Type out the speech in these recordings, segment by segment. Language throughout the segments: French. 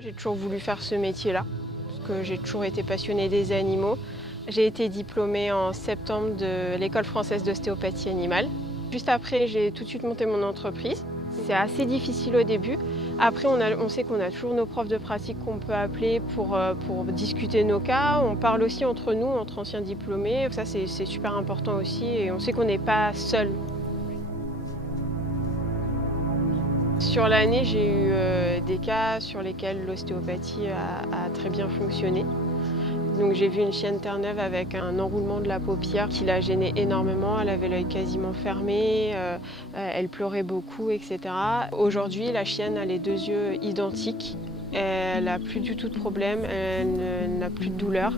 J'ai toujours voulu faire ce métier-là, parce que j'ai toujours été passionnée des animaux. J'ai été diplômée en septembre de l'École française d'ostéopathie animale. Juste après, j'ai tout de suite monté mon entreprise. C'est assez difficile au début. Après, on sait qu'on a toujours nos profs de pratique qu'on peut appeler pour discuter nos cas. On parle aussi entre nous, entre anciens diplômés. Ça, c'est super important aussi. Et on sait qu'on n'est pas seul. Sur l'année, j'ai eu des cas sur lesquels l'ostéopathie a très bien fonctionné. Donc j'ai vu une chienne Terre-Neuve avec un enroulement de la paupière qui la gênait énormément. Elle avait l'œil quasiment fermé, elle pleurait beaucoup, etc. Aujourd'hui, la chienne a les deux yeux identiques. Elle n'a plus du tout de problème, elle n'a plus de douleur,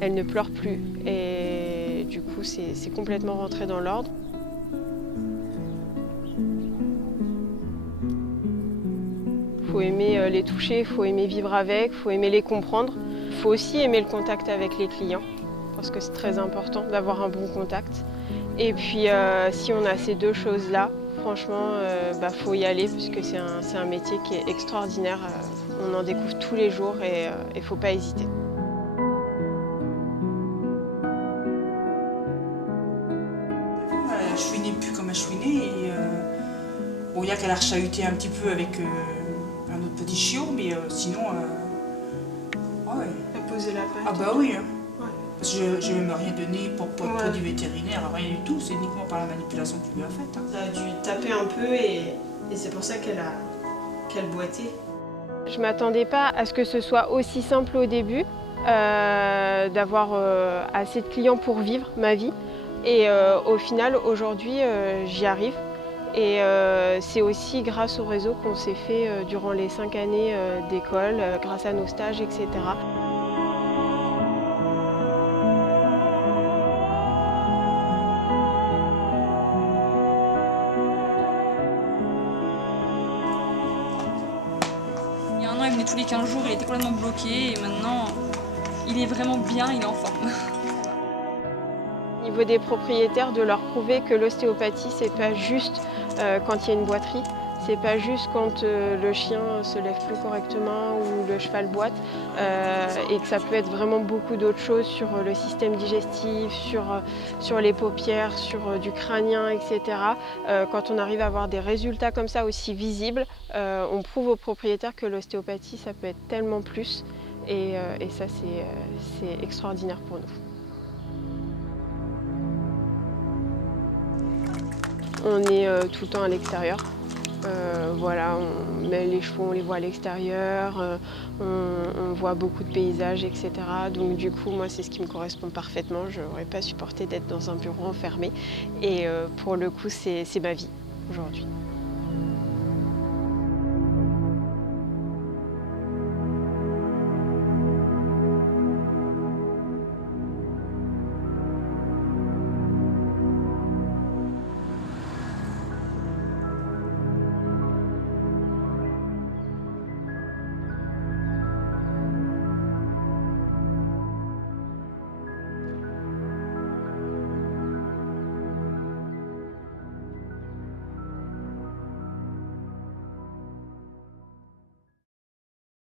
elle ne pleure plus. Et du coup, c'est complètement rentré dans l'ordre. Il faut aimer les toucher, il faut aimer vivre avec, il faut aimer les comprendre. Il faut aussi aimer le contact avec les clients, parce que c'est très important d'avoir un bon contact. Et puis si on a ces deux choses-là, franchement, faut y aller, parce que c'est un métier qui est extraordinaire. On en découvre tous les jours et il ne faut pas hésiter. Je chouinais plus comme elle chouinait. Et, bon, il y a qu'elle a rechahuté un petit peu avec un autre petit chiot, mais sinon, ouais. Elle a posé la patte. Ah bah oui, hein. Ouais. Parce que je n'ai même rien donné pour produit vétérinaire, rien du tout. C'est uniquement par la manipulation que tu lui as faite. Hein. Ça a dû taper un peu et c'est pour ça qu'elle boitait. Je ne m'attendais pas à ce que ce soit aussi simple au début, d'avoir assez de clients pour vivre ma vie. Et au final, aujourd'hui, j'y arrive. Et c'est aussi grâce au réseau qu'on s'est fait durant les 5 années d'école, grâce à nos stages, etc. Il y a un an, il venait tous les 15 jours, il était complètement bloqué et maintenant, il est vraiment bien, il est en forme. Au niveau des propriétaires, de leur prouver que l'ostéopathie, c'est pas juste quand il y a une boiterie, c'est pas juste quand le chien se lève plus correctement ou le cheval boite, et que ça peut être vraiment beaucoup d'autres choses sur le système digestif, sur les paupières, sur du crânien, etc. Quand on arrive à avoir des résultats comme ça aussi visibles, on prouve aux propriétaires que l'ostéopathie, ça peut être tellement plus, et ça, c'est extraordinaire pour nous. On est tout le temps à l'extérieur. Voilà, les chevaux, on les voit à l'extérieur, on voit beaucoup de paysages, etc. Donc du coup, moi, c'est ce qui me correspond parfaitement. Je n'aurais pas supporté d'être dans un bureau enfermé. Et pour le coup, c'est ma vie aujourd'hui.